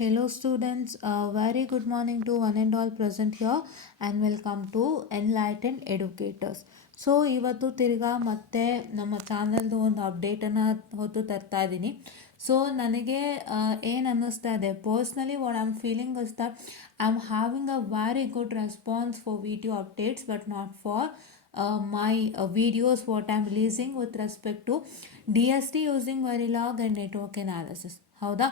Hello students, very good morning to one and all present here and welcome to Enlightened Educators. So ಇವತ್ತು ತಿರ್ಗಾ ಮತ್ತೆ ನಮ್ಮ ಚಾನಲ್ದು ಒಂದು ಅಪ್ಡೇಟನ್ನು ಹೊತ್ತು ತರ್ತಾ ಇದ್ದೀನಿ. ಸೊ ನನಗೆ ಏನು ಅನ್ನಿಸ್ತಾ ಇದೆ personally what I am feeling is that I am having a very good response for video updates but not for my videos what I am releasing with respect to DST using Verilog and network analysis. ಹೌದಾ?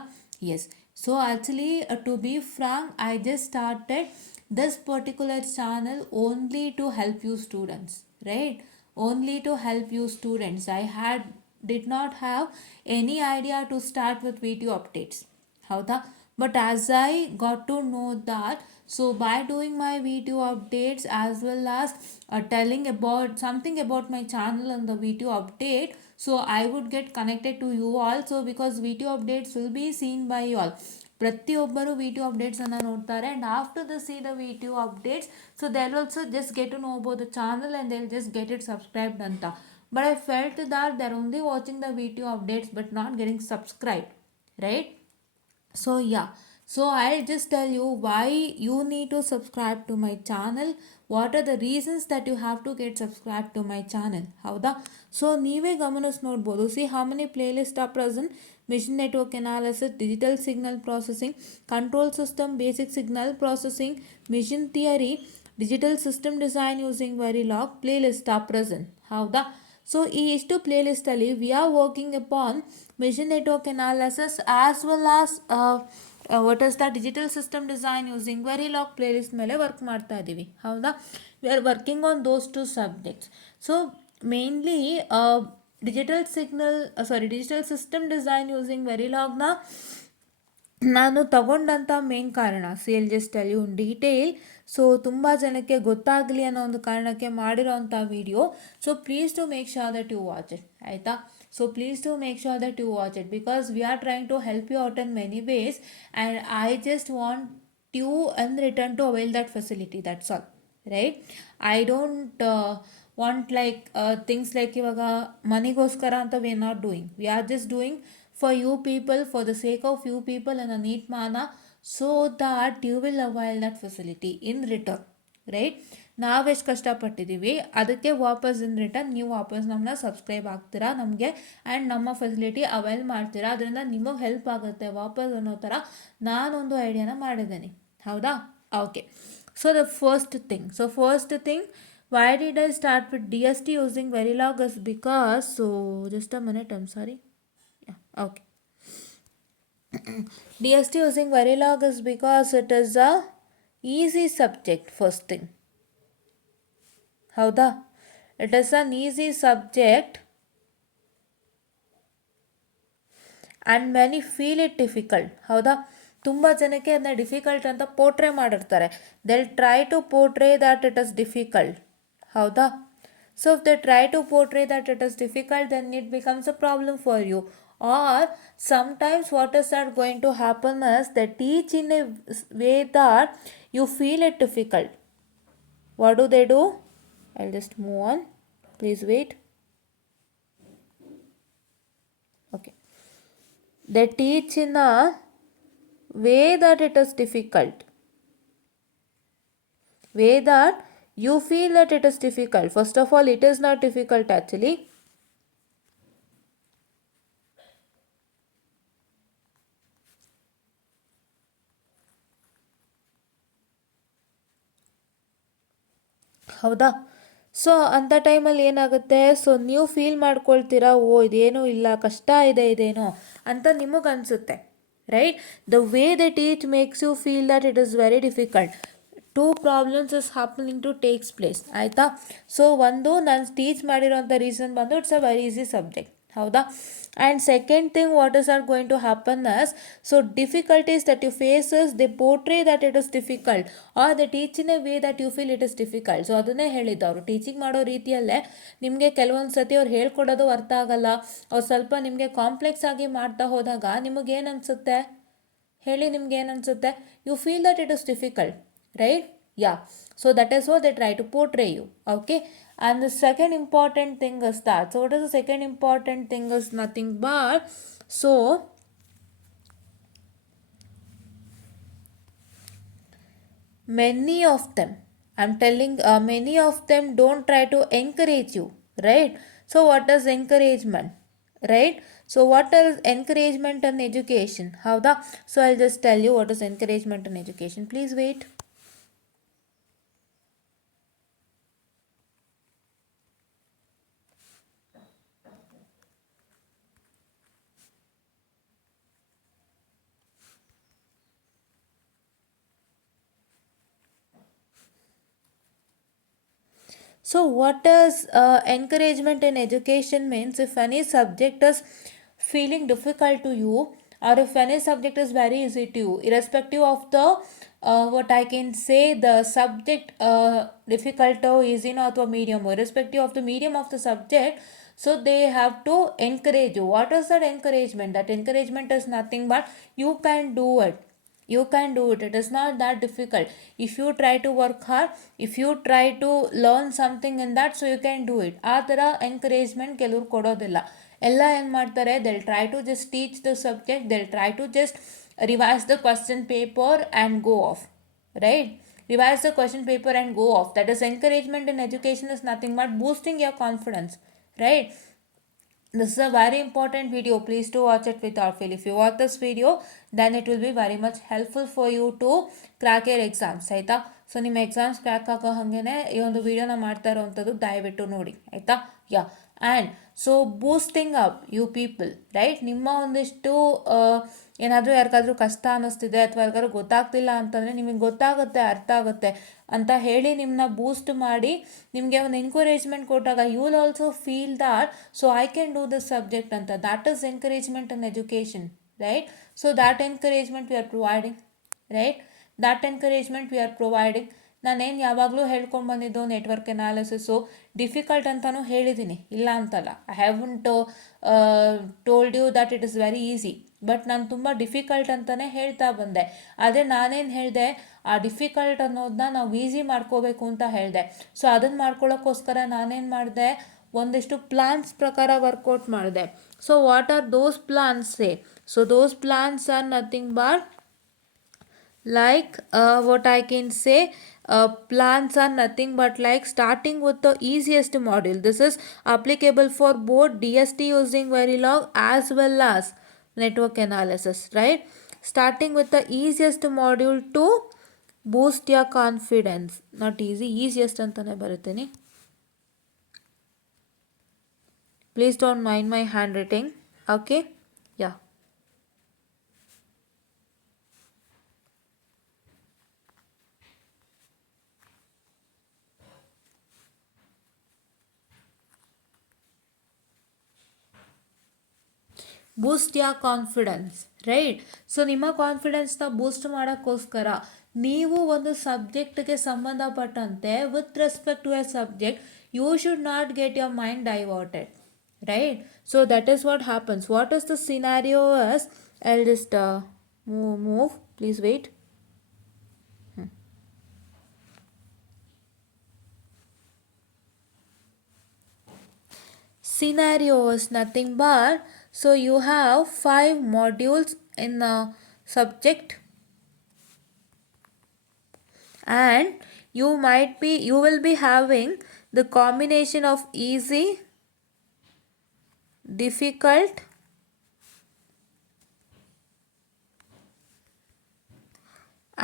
Yes. So actually to be frank, I just started this particular channel only to help you students, right? Only to help you students. Did not have any idea to start with video updates. ಹೌದಾ? But as I got to know that, so by doing my video updates as well as telling about something about my channel and the video update, so I would get connected to you also because video updates will be seen by you all. ಪ್ರತಿಯೊಬ್ಬರು video ಅಪ್ಡೇಟ್ಸನ್ನು ನೋಡ್ತಾರೆ and after the see the video updates so they also just get to know about the channel and they just get it subscribed ಅಂತ. But I felt that they are only watching the video updates but not getting subscribed, right? So yeah, so I'll just tell you why you need to subscribe to my channel. What are the reasons that you have to get subscribed to my channel? ಹೌದಾ? So ನೀವೇ ಗಮನಿಸಿ ನೋಡ್ಬೋದು. See how many playlist are present: machine network analysis, digital signal processing, control system, basic signal processing, machine theory, digital system design using Verilog playlist are present. ಹೌದಾ? So ಈ ಇಷ್ಟು ಪ್ಲೇಲಿಸ್ಟಲ್ಲಿ we are working upon machine network analysis as well as what is the digital system design using Verilog playlist ಮೇಲೆ work ಮಾಡ್ತಾ ಇದ್ದೀವಿ. ಹೌದಾ? We are working on those to subjects. So mainly digital system design using ವೆರಿಲಾಗ್ನ ನಾನು ತಗೊಂಡಂಥ main ಕಾರಣ ಸೇಲ್ just tell you in detail. So ತುಂಬ ಜನಕ್ಕೆ ಗೊತ್ತಾಗಲಿ ಅನ್ನೋ ಒಂದು ಕಾರಣಕ್ಕೆ ಮಾಡಿರೋಂಥ video. So please to make sure that you watch it, ಆಯಿತಾ? So please to make sure that you watch it because we are trying to help you out in many ways and I just want you in return to avail that facility, that's all, right? I don't want like things like ಇವಾಗ ಮನಿಗೋಸ್ಕರ ಅಂತ V are not doing. We are just doing for you people, for the sake of you people in a neat manner so that you will avail that facility in return, right? ನಾವೆಷ್ಟು ಕಷ್ಟಪಟ್ಟಿದ್ದೀವಿ ಅದಕ್ಕೆ ವಾಪಸ್ in return ನೀವು ವಾಪಸ್ ನಮ್ಮನ್ನ ಸಬ್ಸ್ಕ್ರೈಬ್ ಆಗ್ತೀರಾ ನಮಗೆ ಆ್ಯಂಡ್ ನಮ್ಮ ಫೆಸಿಲಿಟಿ ಅವೈಲ್ ಮಾಡ್ತೀರಾ. ಅದರಿಂದ ನಿಮಗೆ ಹೆಲ್ಪ್ ಆಗುತ್ತೆ ವಾಪಸ್ ಅನ್ನೋ ಥರ ನಾನೊಂದು ಐಡಿಯಾನ ಮಾಡಿದ್ದೇನೆ. ಹೌದಾ? Okay. So the first thing why did I start with DST using Verilog is because, so just a minute, I'm sorry. Okay. DST using Verilog is because it is a easy subject, first thing. ಹೌದಾ? It is an easy subject and many feel it difficult. ಹೌದಾ? ತುಂಬ ಜನಕ್ಕೆ ಅದನ್ನ ಡಿಫಿಕಲ್ಟ್ ಅಂತ ಪೋರ್ಟ್ರೇ ಮಾಡಿರ್ತಾರೆ. they'll try to portray that it is difficult. ಹೌದಾ? So if they try to portray that it is difficult, then it becomes a problem for you. Or sometimes what is that going to happen is they teach in a way that you feel it difficult. What do they do? I'll just move on. Please wait. Okay. They teach in a way that it is difficult. Way that you feel that it is difficult. First of all, it is not difficult actually. ಹೌದಾ? ಸೊ ಅಂಥ ಟೈಮಲ್ಲಿ ಏನಾಗುತ್ತೆ, ಸೊ ನೀವು ಫೀಲ್ ಮಾಡ್ಕೊಳ್ತೀರಾ, ಓ ಇದೇನೂ ಇಲ್ಲ, ಕಷ್ಟ ಇದೆ ಇದೇನೋ ಅಂತ ನಿಮಗನ್ಸುತ್ತೆ, right? The way they teach makes you feel that it is very difficult. Two problems is happening to takes place, ಆಯಿತಾ? ಸೊ ಒಂದು ನಾನು ಟೀಚ್ ಮಾಡಿರೋಂಥ ರೀಸನ್ ಬಂದು it's a very easy subject. ಹೌದಾ? And second thing what is are going to happen us, so difficulties that you faces they portray that it is difficult or they teach in a way that you feel it is difficult. So ಅದನ್ನೇ ಹೇಳಿದ್ದವರು ಟೀಚಿಂಗ್ ಮಾಡೋ ರೀತಿಯಲ್ಲೇ ನಿಮಗೆ ಕೆಲವೊಂದು ಸತಿ ಅವ್ರು ಹೇಳ್ಕೊಡೋದು ಅರ್ಥ ಆಗಲ್ಲ, ಅವ್ರು ಸ್ವಲ್ಪ ನಿಮಗೆ ಕಾಂಪ್ಲೆಕ್ಸ್ ಆಗಿ ಮಾಡ್ತಾ ಹೋದಾಗ ನಿಮಗೇನು ಅನಿಸುತ್ತೆ ಹೇಳಿ? ನಿಮ್ಗೇನು ಅನಿಸುತ್ತೆ? You feel that it is difficult, right? Yeah. So that is what they try to portray you. Okay. And the second important thing is that. So what is the second important thing is nothing but, so many of them, I'm telling, many of them don't try to encourage you, right? So what is encouragement, right? So what is encouragement in education? How the, so I'll just tell you what is encouragement in education. Please wait. So, what does encouragement in education means? If any subject is feeling difficult to you, or if any subject is very easy to you, irrespective of the what I can say, the subject difficult or easy or to medium, irrespective of the medium of the subject, so they have to encourage you. What is that encouragement? That encouragement is nothing but you can do it, you can do it, it is not that difficult. If you try to work hard, if you try to learn something in that, so you can do it. ಆ ಥರ ಎಂಕರೇಜ್ಮೆಂಟ್ ಕೆಲವ್ರು ಕೊಡೋದಿಲ್ಲ. ಎಲ್ಲ ಏನು ಮಾಡ್ತಾರೆ, they'll try to just teach the subject, they'll try to just revise the question paper and go off, right? Revise the question paper and go off. That is encouragement in education is nothing but boosting your confidence, right? This is a very important video. Please do watch it without fail. If you watch this video, then it will be very much helpful for you to crack your exams. ಆಯಿತಾ? ಸೊ ನಿಮ್ಮ exams crack ಆಗೋ ಹಾಗೇ ಈ ಒಂದು ವಿಡಿಯೋನ ಮಾಡ್ತಾ ಇರೋವಂಥದ್ದು ದಯವಿಟ್ಟು ನೋಡಿ ಆಯಿತಾ. Yeah, and so boosting up you people, right? ನಿಮ್ಮ ಒಂದಿಷ್ಟು ಏನಾದರೂ ಯಾರಿಗಾದ್ರೂ ಕಷ್ಟ ಅನ್ನಿಸ್ತಿದೆ ಅಥವಾ ಯಾರಿಗಾದ್ರೂ ಗೊತ್ತಾಗ್ತಿಲ್ಲ ಅಂತಂದರೆ ನಿಮಗೆ ಗೊತ್ತಾಗುತ್ತೆ, ಅರ್ಥ ಆಗುತ್ತೆ ಅಂತ ಹೇಳಿ ನಿಮ್ಮನ್ನ ಬೂಸ್ಟ್ ಮಾಡಿ ನಿಮಗೆ ಒಂದು ಎನ್ಕರೇಜ್ಮೆಂಟ್ ಕೊಟ್ಟಾಗ you will also feel that so I can do this subject ಅಂತ. That is encouragement in education, right? So that encouragement we are providing, right? That encouragement we are providing. ನಾನೇನು ಯಾವಾಗಲೂ ಹೇಳ್ಕೊಂಡು ಬಂದಿದ್ದು ನೆಟ್ವರ್ಕ್ ಎನಾಲಿಸಿಸು ಡಿಫಿಕಲ್ಟ್ ಅಂತಲೂ ಹೇಳಿದ್ದೀನಿ, ಇಲ್ಲ ಅಂತಲ್ಲ. I haven't told you that it is very easy, but ನಾನು ತುಂಬ ಡಿಫಿಕಲ್ಟ್ ಅಂತಲೇ ಹೇಳ್ತಾ ಬಂದೆ. ಆದರೆ ನಾನೇನು ಹೇಳಿದೆ, ಆ ಡಿಫಿಕಲ್ಟ್ ಅನ್ನೋದನ್ನ ನಾವು ಈಸಿ ಮಾಡ್ಕೋಬೇಕು ಅಂತ ಹೇಳಿದೆ. ಸೊ ಅದನ್ನು ಮಾಡ್ಕೊಳ್ಳೋಕ್ಕೋಸ್ಕರ ನಾನೇನು ಮಾಡಿದೆ, ಒಂದಿಷ್ಟು ಪ್ಲಾನ್ಸ್ ಪ್ರಕಾರ ವರ್ಕೌಟ್ ಮಾಡಿದೆ. So what are those plans say? So those plans are nothing but like what I can say, plans are nothing but like starting with the easiest module. This is applicable for both DST using Verilog as well as network analysis, right? Starting with the easiest module to boost your confidence. Not easy, easiest antane barutteni. Please don't mind my handwriting, okay? Yeah. Boost your confidence, right? So ನಿಮ್ಮ ಕಾನ್ಫಿಡೆನ್ಸ್ನ boost ಮಾಡೋಕ್ಕೋಸ್ಕರ ನೀವು ಒಂದು ಸಬ್ಜೆಕ್ಟ್ಗೆ ಸಂಬಂಧಪಟ್ಟಂತೆ with respect to a subject you should not get your mind diverted, right? So that is what happens. What is the scenario is, I'll just move, please wait. Scenario is nothing but, so you have 5 modules in the subject and you will be having the combination of easy, difficult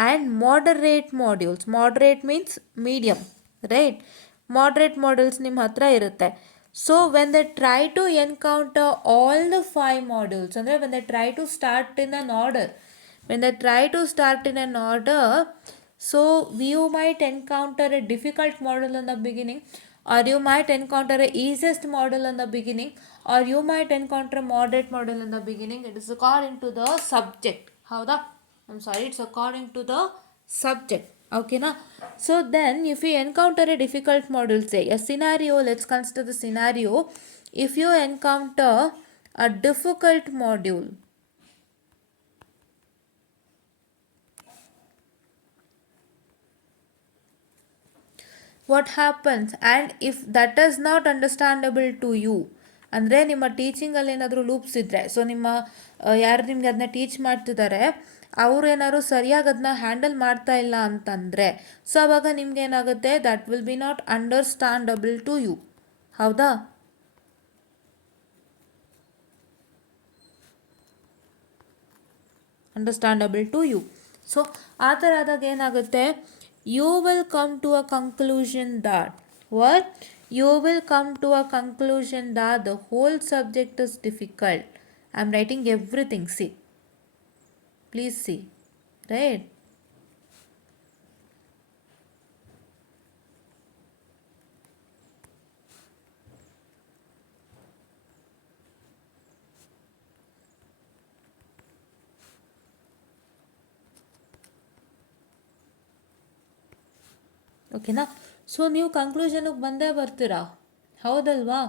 and moderate modules. Moderate means medium, right? Moderate modules ನಿಮ್ಮ ಹತ್ರ ಇರುತ್ತೆ. So when they try to encounter all the 5 modules, ಅಂದರೆ when they try to start in an order, so you might encounter a difficult module in the beginning, or you might encounter a easiest module in the beginning, or you might encounter a moderate module in the beginning. It is according to the subject. ಹೌದಾ? it's according to the subject. Okay na? So then if you encounter a difficult module, say a scenario, let's consider the scenario. If you encounter a difficult module, what happens? And if that is not understandable to you, ಅಂದರೆ ನಿಮ್ಮ ಟೀಚಿಂಗಲ್ಲಿ ಏನಾದರೂ ಲೂಪ್ಸ್ ಇದ್ದರೆ, ಸೊ ನಿಮ್ಮ ಯಾರು ನಿಮಗೆ ಅದನ್ನ ಟೀಚ್ ಮಾಡ್ತಿದ್ದಾರೆ ಅವ್ರು ಏನಾದ್ರು ಸರಿಯಾಗಿ ಅದನ್ನ ಹ್ಯಾಂಡಲ್ ಮಾಡ್ತಾ ಇಲ್ಲ ಅಂತಂದರೆ, ಸೊ ಅವಾಗ ನಿಮ್ಗೆ ಏನಾಗುತ್ತೆ, that will be not understandable to you. ಹೌದಾ? Understandable to you. ಸೊ ಆ ಥರ ಆದಾಗ ಏನಾಗುತ್ತೆ, you will come to a conclusion that what you will come to a conclusion that the whole subject is difficult. I'm writing everything, see, please see, right? ಓಕೆನಾ? ಸೊ ನೀವು ಕನ್ಕ್ಲೂಷನಿಗೆ ಬಂದೇ ಬರ್ತೀರಾ, ಹೌದಲ್ವಾ?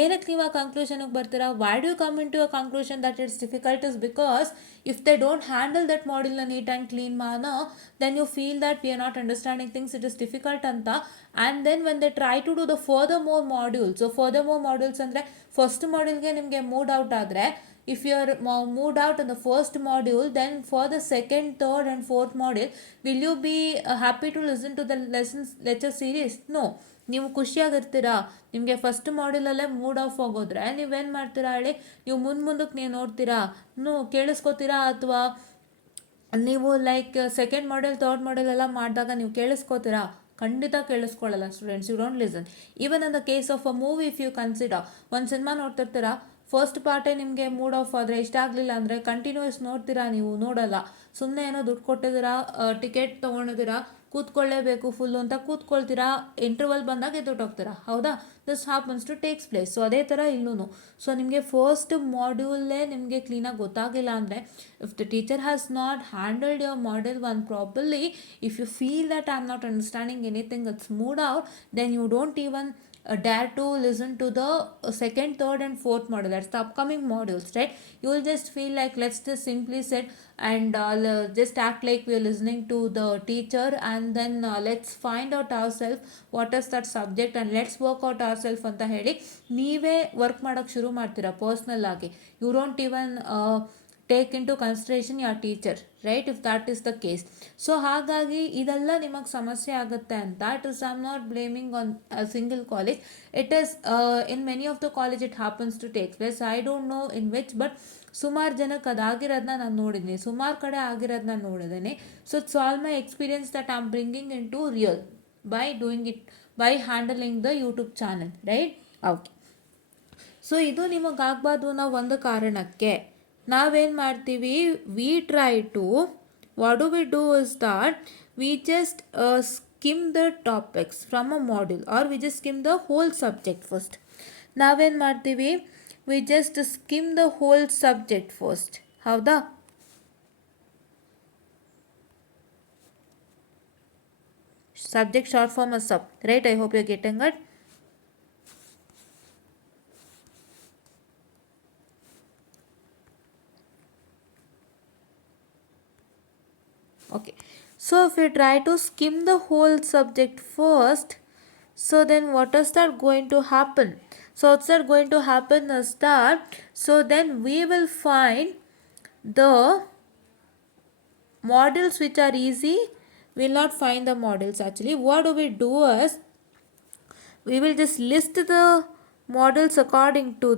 ಏನಕ್ಕೆ ನೀವು ಆ ಕನ್ಕ್ಲೂಷನಿಗೆ ಬರ್ತೀರಾ? Why do you come in to a conclusion that it's difficult is because if they don't handle that ಮಾಡ್ಯೂಲ್ನ neat and clean manner, then you feel that we are not understanding things, it is difficult ಅಂತ. And then when they try to do the further more modules, so further more modules ಅಂದರೆ first ಮಾಡ್ಯೂಲ್ಗೆ ನಿಮಗೆ mood out ಆದರೆ, if you are moved out in the first module, then for the second, third and fourth module, will you be happy to listen to the lessons lecture series? No. ನೀವು ಖುಷಿಯಾಗಿರ್ತೀರಾ? ನಿಮಗೆ ಫಸ್ಟ್ ಮಾಡ್ಯೂಲಲ್ಲೇ mood of ಆಗೋದ್ರೆ ನೀವೇನು ಮಾಡ್ತೀರಾ ಹೇಳಿ? ನೀವು ಮುಂದಕ್ಕೆ ನೀವು ನೋಡ್ತೀರಾ, ಕೇಳಿಸ್ಕೋತೀರಾ? ಅಥವಾ ನೀವು like second module third module ಎಲ್ಲ ಮಾಡಿದಾಗ ನೀವು ಕೇಳಿಸ್ಕೋತೀರಾ? ಖಂಡಿತ ಕೇಳಿಸ್ಕೊಳ್ಳಲ್ಲ students. You don't listen. Even in the case of a movie, if you consider, ಒಂದು ಸಿನಿಮಾ ನೋಡ್ತಿರ್ತೀರಾ, ಫಸ್ಟ್ ಪಾರ್ಟೇ ನಿಮಗೆ ಮೂಡ್ ಆಫ್ ಆದರೆ, ಇಷ್ಟ ಆಗಲಿಲ್ಲ ಅಂದರೆ ಕಂಟಿನ್ಯೂಸ್ ನೋಡ್ತೀರಾ? ನೀವು ನೋಡಲ್ಲ. ಸುಮ್ಮನೆ ಏನೋ ದುಡ್ಡು ಕೊಟ್ಟಿದ್ದೀರಾ, ಟಿಕೆಟ್ ತೊಗೊಂಡಿದ್ದೀರಾ, ಕೂತ್ಕೊಳ್ಳೇಬೇಕು ಫುಲ್ಲು ಅಂತ ಕೂತ್ಕೊಳ್ತೀರಾ, ಇಂಟರ್ವಲ್ ಬಂದಾಗ ಎದ್ದೊಟ್ಟೋಗ್ತೀರಾ. ಹೌದಾ? This happens to takes place. So ಅದೇ ಥರ ಇಲ್ಲೂ. ಸೊ ನಿಮಗೆ ಫಸ್ಟ್ ಮಾಡ್ಯೂಲೇ ನಿಮಗೆ ಕ್ಲೀನಾಗಿ ಗೊತ್ತಾಗಿಲ್ಲ ಅಂದರೆ, if the teacher has not handled your module one properly, if you feel that I am not understanding anything, it's mood out, then you don't even dare to listen to the second, third and fourth module. That's the upcoming modules, right? You will just feel like, let's just simply sit and just act like we are listening to the teacher, and then let's find out ourselves what is that subject and let's work out ourselves ಅಂತ ಹೇಳಿ ನೀವೇ ವರ್ಕ್ ಮಾಡೋಕ್ಕೆ ಶುರು ಮಾಡ್ತೀರಾ personal ಆಗಿ. You don't even take into consideration your teacher, right? If that is the case. So ಹಾಗಾಗಿ ಇದೆಲ್ಲ ನಿಮಗೆ ಸಮಸ್ಯೆ ಆಗುತ್ತೆ ಅಂತ. It is, I am not blaming on a single college. It is in many of the college it happens to take place. I don't know in which, but ಸುಮಾರು ಜನಕ್ಕೆ ಅದಾಗಿರೋದನ್ನ ನಾನು ನೋಡಿದ್ದೀನಿ, ಸುಮಾರು ಕಡೆ ಆಗಿರೋದನ್ನ ನೋಡಿದ್ದೀನಿ. So it's all my experience that I am bringing into real by doing it, by handling the YouTube channel, right? Okay. So ಇದು ನಿಮಗಾಗಬಾರ್ದು ಅನ್ನೋ ಒಂದು ಕಾರಣಕ್ಕೆ ನಾವೇನು ಮಾಡ್ತೀವಿ, we try to, what do we do is that we just skim the topics from a module, or we just skim the whole subject first. ನಾವೇನು ಮಾಡ್ತೀವಿ, we just skim the whole subject first. ಹೌದಾ? Subject short form is sub, right? I hope you're getting it. Okay, so if we try to skim the whole subject first, so then what is that going to happen? So what's that going to happen is that, so then we will find the modules which are easy. We will not find the modules actually. What do we do is, we will just list the modules according to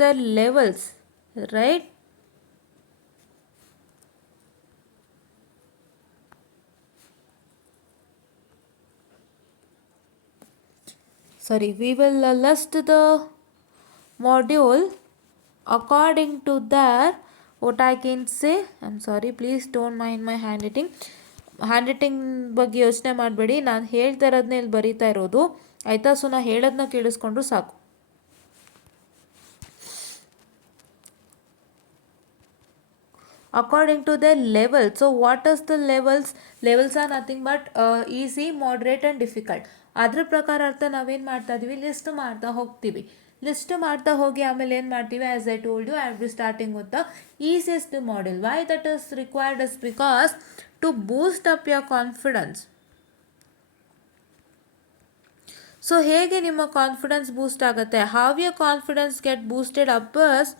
the levels, right? Sorry, we will list the module according to their, what I can say, I'm sorry, please don't mind my handwriting ಬಗ್ಗೆ ಯೋಚನೆ ಮಾಡಬೇಡಿ, ನಾನು ಹೇಳ್ತಾ ಇರೋದನ್ನ ಇಲ್ಲಿ ಬರೀತಾ ಇರೋದು, ಆಯಿತಾ? ಸೊ ನಾನು ಹೇಳೋದನ್ನ ಕೇಳಿಸ್ಕೊಂಡ್ರು ಸಾಕು. According to their level. So what is the levels? Levels are nothing but easy, moderate and difficult. ಅದ್ರ ಪ್ರಕಾರ ಅರ್ಥ ನಾವೇನು ಮಾಡ್ತಾ ಇದ್ದೀವಿ, ಲಿಸ್ಟ್ ಮಾಡ್ತಾ ಹೋಗ್ತೀವಿ. ಲಿಸ್ಟ್ ಮಾಡ್ತಾ ಹೋಗಿ ಆಮೇಲೆ ಏನು ಮಾಡ್ತೀವಿ, as I told you, I will be starting with the easiest model. Why that is required is because to boost up your confidence. So ಹೇಗೆ ನಿಮ್ಮ ಕಾನ್ಫಿಡೆನ್ಸ್ ಬೂಸ್ಟ್ ಆಗುತ್ತೆ? How your confidence get boosted up is,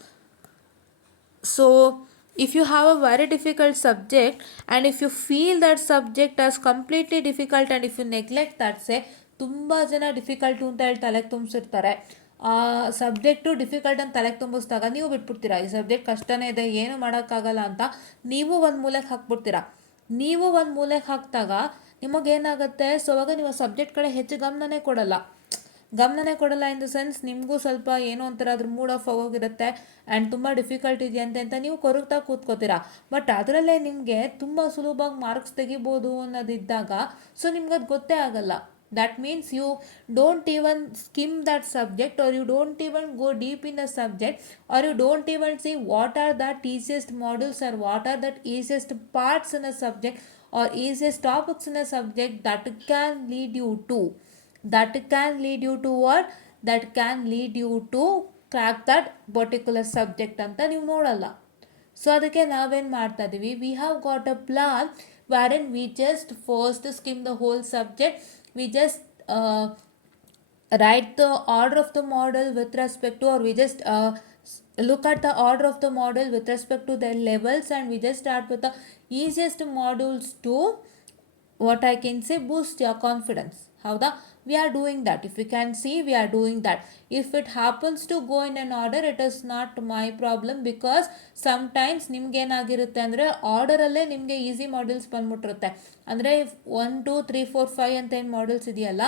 so if you have a very difficult subject and if you feel that subject as completely difficult and if you neglect that, say ತುಂಬ ಜನ ಡಿಫಿಕಲ್ಟು ಅಂತ ಹೇಳಿ ತಲೆಗೆ ತುಂಬಿಸಿರ್ತಾರೆ. ಆ subject difficult ಅಂತ ತಲೆಗೆ ತುಂಬಿಸಿದಾಗ ನೀವು ಬಿಟ್ಬಿಡ್ತೀರಾ, ಈ ಸಬ್ಜೆಕ್ಟ್ ಕಷ್ಟನೇ ಇದೆ, ಏನು ಮಾಡೋಕ್ಕಾಗಲ್ಲ ಅಂತ ನೀವು ಒಂದು ಮೂಲೆಗೆ ಹಾಕ್ಬಿಡ್ತೀರಾ. ನೀವು ಒಂದು ಮೂಲೆಗೆ ಹಾಕಿದಾಗ ನಿಮಗೇನಾಗುತ್ತೆ, ಸೊ ಅವಾಗ ನೀವು ಸಬ್ಜೆಕ್ಟ್ ಕಡೆ ಹೆಚ್ಚು ಗಮನನೇ ಕೊಡಲ್ಲ ಇನ್ ದ ಸೆನ್ಸ್ ನಿಮಗೂ ಸ್ವಲ್ಪ ಏನೋ ಒಂಥರ ಅದ್ರ ಮೂಡ್ ಆಫ್ ಆಗೋಗಿರುತ್ತೆ ಆ್ಯಂಡ್ ತುಂಬ ಡಿಫಿಕಲ್ಟ್ ಇದೆಯಂತೆ ಅಂತ ನೀವು ಕೊರಗ್ತಾ ಕೂತ್ಕೋತೀರಾ. ಬಟ್ ಅದರಲ್ಲೇ ನಿಮಗೆ ತುಂಬ ಸುಲಭವಾಗಿ ಮಾರ್ಕ್ಸ್ ತೆಗಿಬೋದು ಅನ್ನೋದಿದ್ದಾಗ ಸೊ ನಿಮ್ಗೆ ಅದು ಗೊತ್ತೇ ಆಗಲ್ಲ. That means you don't even skim that subject, or you don't even go deep in the subject, or you don't even see what are the easiest modules or what are the easiest parts in a subject or easiest topics in a subject that can lead you to what? That can lead you to crack that particular subject ಅಂತ ನೀವು ನೋಡಲ್ಲ. ಸೊ ಅದಕ್ಕೆ ನಾವೇನು ಮಾಡ್ತಾ ಇದ್ದೀವಿ, we have got a plan wherein we just first skim the whole subject. We just write the order of the model with respect to, or we just look at the order of the model with respect to their levels, and we just start with the easiest modules to, what I can say, boost your confidence. ಹೌದಾ? We are doing that. If you can see, we are doing that. If it happens to go in an order, it is not my problem, because sometimes ನಿಮ್ಗೇನಾಗಿರುತ್ತೆ ಅಂದರೆ ಆರ್ಡರಲ್ಲೇ ನಿಮಗೆ easy models ಬಂದ್ಬಿಟ್ಟಿರುತ್ತೆ. ಅಂದರೆ 1 2 3 4 5 ಅಂತ ಏನು ಮಾಡಲ್ಸ್ ಇದೆಯಲ್ಲ,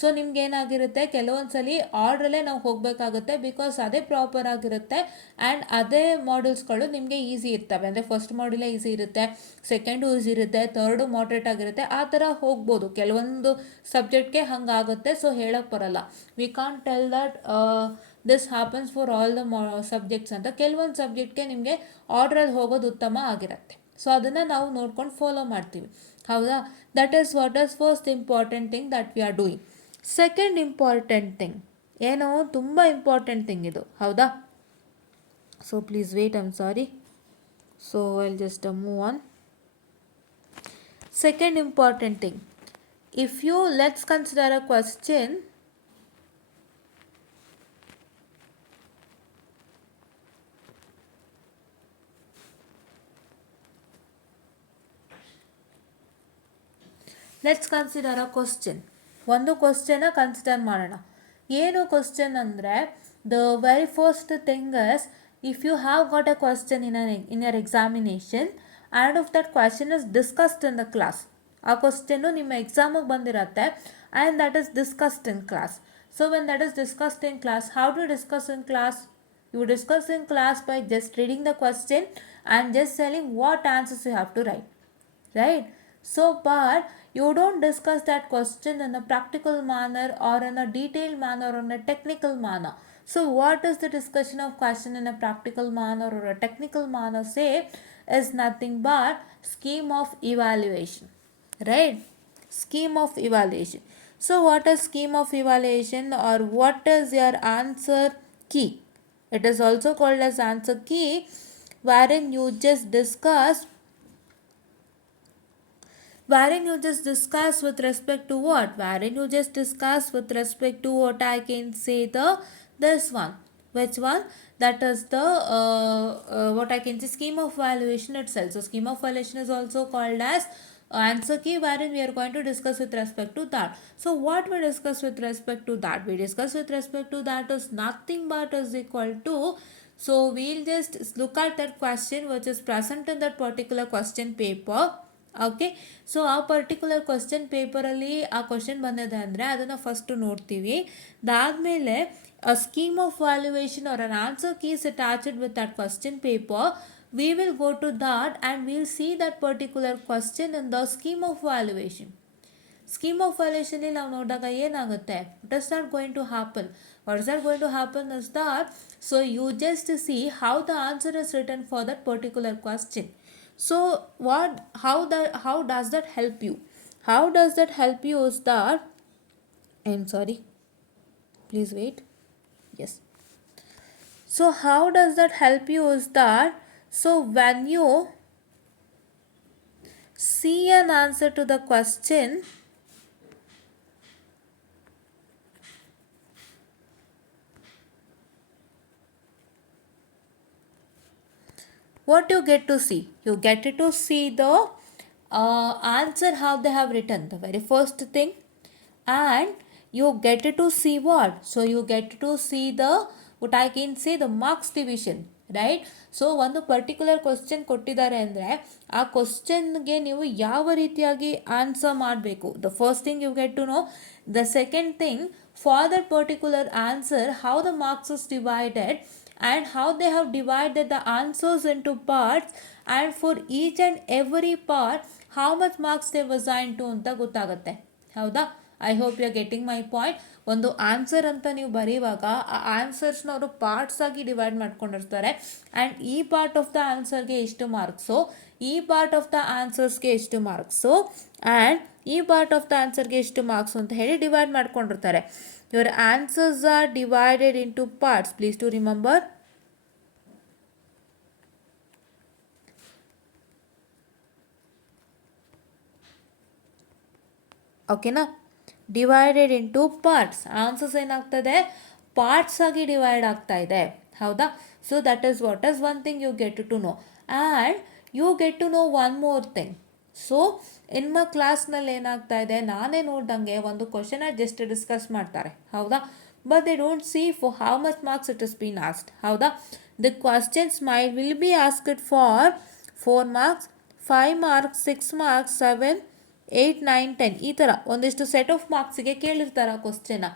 ಸೊ ನಿಮ್ಗೇನಾಗಿರುತ್ತೆ ಕೆಲವೊಂದು ಸಲ ಆರ್ಡ್ರಲ್ಲೇ ನಾವು ಹೋಗಬೇಕಾಗುತ್ತೆ, ಬಿಕಾಸ್ ಅದೇ ಪ್ರಾಪರ್ ಆಗಿರುತ್ತೆ ಆ್ಯಂಡ್ ಅದೇ ಮಾಡಲ್ಸ್ಗಳು ನಿಮಗೆ ಈಸಿ ಇರ್ತವೆ. ಅಂದರೆ ಫಸ್ಟ್ ಮಾಡ್ಯೂಲೇ ಈಸಿ ಇರುತ್ತೆ, ಸೆಕೆಂಡು ಈಸಿ ಇರುತ್ತೆ, ಥರ್ಡು ಮಾಡ್ರೇಟ್ ಆಗಿರುತ್ತೆ, ಆ ಥರ ಹೋಗ್ಬೋದು. ಕೆಲವೊಂದು ಸಬ್ಜೆಕ್ಟ್ಗೆ ಹಂಗಾಗುತ್ತೆ, ಸೊ ಹೇಳೋಕ್ಕೆ ಬರಲ್ಲ. We can't tell that this happens for all the subjects ಅಂತ. ಕೆಲವೊಂದು ಸಬ್ಜೆಕ್ಟ್ಗೆ ನಿಮಗೆ ಆರ್ಡ್ರಲ್ಲಿ ಹೋಗೋದು ಉತ್ತಮ ಆಗಿರುತ್ತೆ. ಸೊ ಅದನ್ನು ನಾವು ನೋಡ್ಕೊಂಡು ಫಾಲೋ ಮಾಡ್ತೀವಿ. ಹೌದಾ? That is what is first important thing that we are doing. Second important thing ಏನೋ ತುಂಬ ಇಂಪಾರ್ಟೆಂಟ್ ಥಿಂಗ್ ಇದು. ಹೌದಾ? So please wait, I am sorry. So I will just move on. Second important thing, if you, let's consider a question. Let's consider a question. ಒಂದು ಕ್ವಶನ್ನ ಕನ್ಸಿಡರ್ ಮಾಡೋಣ. ಏನು question ಅಂದರೆ, the very first thing is, if you have got a question in your examination and if that question is discussed in the class. ಆ ಕ್ವಶನ್ನು ನಿಮ್ಮ ಎಕ್ಸಾಮಿಗೆ ಬಂದಿರತ್ತೆ and that is discussed in class. So when that is discussed in class, how to discuss in class? You discuss in class by just reading the question and just telling what answers you have to write. Right? So, but you don't discuss that question in a practical manner or in a detailed manner or in a technical manner. So, what is the discussion of question in a practical manner or a technical manner? Say, is nothing but scheme of evaluation. Right? Scheme of evaluation. So, what is scheme of evaluation, or what is your answer key? It is also called as answer key, wherein you just discuss with respect to what? Wherein you just discuss with respect to what I can say this one. Which one? That is the what I can say, scheme of evaluation itself. So scheme of evaluation is also called as answer key, wherein we are going to discuss with respect to that. So what we discuss with respect to that? We discuss with respect to that is nothing but is equal to, so we'll just look at that question which is present in that particular question paper. Okay, so ಆ particular question ಪೇಪರಲ್ಲಿ ಆ ಕ್ವಶನ್ ಬಂದಿದೆ ಅಂದರೆ ಅದನ್ನು ಫಸ್ಟು ನೋಡ್ತೀವಿ. ಅದಾದಮೇಲೆ a scheme of valuation or an answer key is attached with that question paper. We will go to that and we'll see that particular question in the scheme of valuation. Scheme of valuation ನಾವು ನೋಡಿದಾಗ ಏನಾಗುತ್ತೆ? What is that going to happen? What is that going to happen is that, so you just see how the answer is written for that particular question. So how does that help you? How does that help you is that, I'm sorry, please wait. Yes. So how does that help you is that, so when you see an answer to the question, what you get to see? You get to see the answer how they have written, the very first thing, and you get to see what? So you get to see the, what I can say, the marks division, right. So ಒಂದು particular question ಕೊಟ್ಟಿದ್ದಾರೆ ಅಂದರೆ ಆ ಕ್ವಶನ್ಗೆ ನೀವು ಯಾವ ರೀತಿಯಾಗಿ answer ಮಾಡಬೇಕು, the first thing you get to know. The second thing, for that particular answer how the marks is divided and how they have divided the answers into parts, and for each and every part how much marks they were assigned to ಅಂತ ಗೊತ್ತಾಗುತ್ತೆ. ಹೌದಾ? I hope you are getting my point. ಒಂದು answer ಅಂತ ನೀವು ಬರೆಯುವಾಗ ಆ ಆನ್ಸರ್ಸ್ನ ಅವರು ಪಾರ್ಟ್ಸ್ ಆಗಿ ಡಿವೈಡ್ ಮಾಡ್ಕೊಂಡಿರ್ತಾರೆ. ಆ್ಯಂಡ್ ಈ ಪಾರ್ಟ್ ಆಫ್ ದ ಆನ್ಸರ್ಗೆ ಎಷ್ಟು ಮಾರ್ಕ್ಸು, ಈ ಪಾರ್ಟ್ ಆಫ್ ದ ಆನ್ಸರ್ಸ್ಗೆ ಎಷ್ಟು ಮಾರ್ಕ್ಸು, ಆ್ಯಂಡ್ ಈ ಪಾರ್ಟ್ ಆಫ್ ದ ಆನ್ಸರ್ಗೆ ಎಷ್ಟು ಮಾರ್ಕ್ಸು ಅಂತ ಹೇಳಿ ಡಿವೈಡ್ ಮಾಡ್ಕೊಂಡಿರ್ತಾರೆ. Your answers are divided in to parts. Please to remember. ಓಕೆನಾ? Divided into parts. ಆನ್ಸರ್ಸ್ ಏನಾಗ್ತದೆ, ಪಾರ್ಟ್ಸ್ ಆಗಿ ಡಿವೈಡ್ ಆಗ್ತಾ ಇದೆ. ಹೌದಾ? So that is what is one thing you get to know. And you get to know one more thing. So ನಿಮ್ಮ ಕ್ಲಾಸ್ನಲ್ಲಿ ಏನಾಗ್ತಾ ಇದೆ, ನಾನೇ ನೋಡ್ದಂಗೆ ಒಂದು ಕ್ವಶನ್ ಜಸ್ಟ್ ಡಿಸ್ಕಸ್ ಮಾಡ್ತಾರೆ. ಹೌದಾ? But they don't see for how much marks it is been asked. ಹೌದಾ? The questions will be asked for 4 marks, 5 marks, 6 marks, 7, 8, 9, 10 ಈ ಥರ ಒಂದಿಷ್ಟು ಸೆಟ್ ಆಫ್ ಮಾರ್ಕ್ಸಿಗೆ ಕೇಳಿರ್ತಾರೆ ಆ ಕ್ವಶನ್ನ.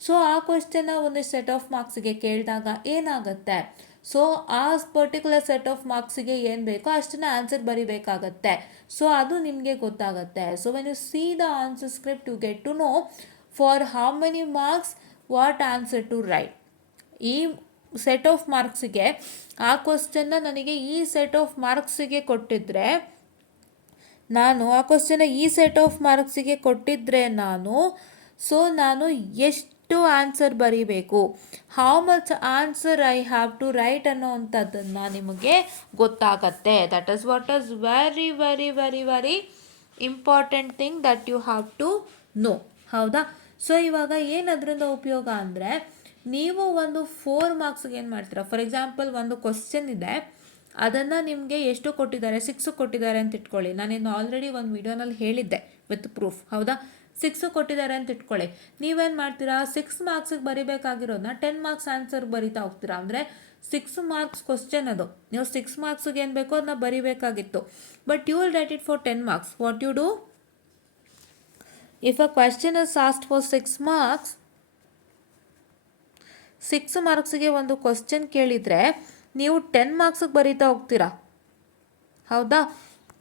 ಸೊ ಆ ಕ್ವಶನ್ನ ಒಂದಿಷ್ಟು ಸೆಟ್ ಆಫ್ ಮಾರ್ಕ್ಸಿಗೆ ಕೇಳಿದಾಗ ಏನಾಗುತ್ತೆ, ಸೊ ಆ ಪರ್ಟಿಕ್ಯುಲರ್ ಸೆಟ್ ಆಫ್ ಮಾರ್ಕ್ಸಿಗೆ ಏನು ಬೇಕೋ ಅಷ್ಟನ್ನು ಆನ್ಸರ್ ಬರಿಬೇಕಾಗತ್ತೆ. ಸೊ ಅದು ನಿಮಗೆ ಗೊತ್ತಾಗುತ್ತೆ. So when you see the answer script you get to know for how many marks what answer to write. ಈ ಸೆಟ್ ಆಫ್ ಮಾರ್ಕ್ಸಿಗೆ ಆ ಕ್ವಶನ್ನ ನನಗೆ ಈ ಸೆಟ್ ಆಫ್ ಮಾರ್ಕ್ಸಿಗೆ ಕೊಟ್ಟಿದ್ದರೆ, ನಾನು ಆ ಕ್ವಶನ್ನ ಈ ಸೆಟ್ ಆಫ್ ಮಾರ್ಕ್ಸಿಗೆ ಕೊಟ್ಟಿದ್ದರೆ ಸೊ ನಾನು ಎಷ್ಟು ಆನ್ಸರ್ ಬರೀಬೇಕು, how much answer I have to write ಅನ್ನೋವಂಥದ್ದನ್ನು ನಿಮಗೆ ಗೊತ್ತಾಗತ್ತೆ. That is what is very very very very important thing that you have to know. ಹೌದಾ? ಸೊ ಇವಾಗ ಏನದ್ರಿಂದ ಉಪಯೋಗ ಅಂದರೆ, ನೀವು ಒಂದು 4 ಮಾರ್ಕ್ಸ್ಗೆ ಏನು ಮಾಡ್ತೀರಾ, ಫಾರ್ ಎಕ್ಸಾಂಪಲ್ ಒಂದು ಕ್ವಶನ್ ಇದೆ, ಅದನ್ನು ನಿಮಗೆ ಎಷ್ಟು ಕೊಟ್ಟಿದ್ದಾರೆ, 6 ಕೊಟ್ಟಿದ್ದಾರೆ ಅಂತ ಇಟ್ಕೊಳ್ಳಿ. ನಾನಿನ್ನು ಆಲ್ರೆಡಿ ಒಂದು ವಿಡಿಯೋನಲ್ಲಿ ಹೇಳಿದ್ದೆ ವಿತ್ ಪ್ರೂಫ್. ಹೌದಾ? 6 ಕೊಟ್ಟಿದ್ದಾರೆ ಅಂತ ಇಟ್ಕೊಳ್ಳಿ. ನೀವೇನು ಮಾಡ್ತೀರಾ, 6 ಮಾರ್ಕ್ಸಿಗೆ ಬರಿಬೇಕಾಗಿರೋದನ್ನ 10 ಮಾರ್ಕ್ಸ್ ಆನ್ಸರ್ ಬರಿತಾ ಹೋಗ್ತೀರಾ. ಅಂದರೆ 6 ಮಾರ್ಕ್ಸ್ ಕ್ವಶನ್ ಅದು, ನೀವು 6 ಮಾರ್ಕ್ಸಿಗೆ ಏನು ಬೇಕೋ ಅದನ್ನ ಬರಿಬೇಕಾಗಿತ್ತು. But you will write it for 10 marks. What you do, if a question is asked for 6 marks, 6 ಮಾರ್ಕ್ಸಿಗೆ ಒಂದು ಕ್ವಶನ್ ಕೇಳಿದರೆ ನೀವು 10 ಮಾರ್ಕ್ಸಿಗೆ ಬರೀತಾ ಹೋಗ್ತೀರಾ. ಹೌದಾ?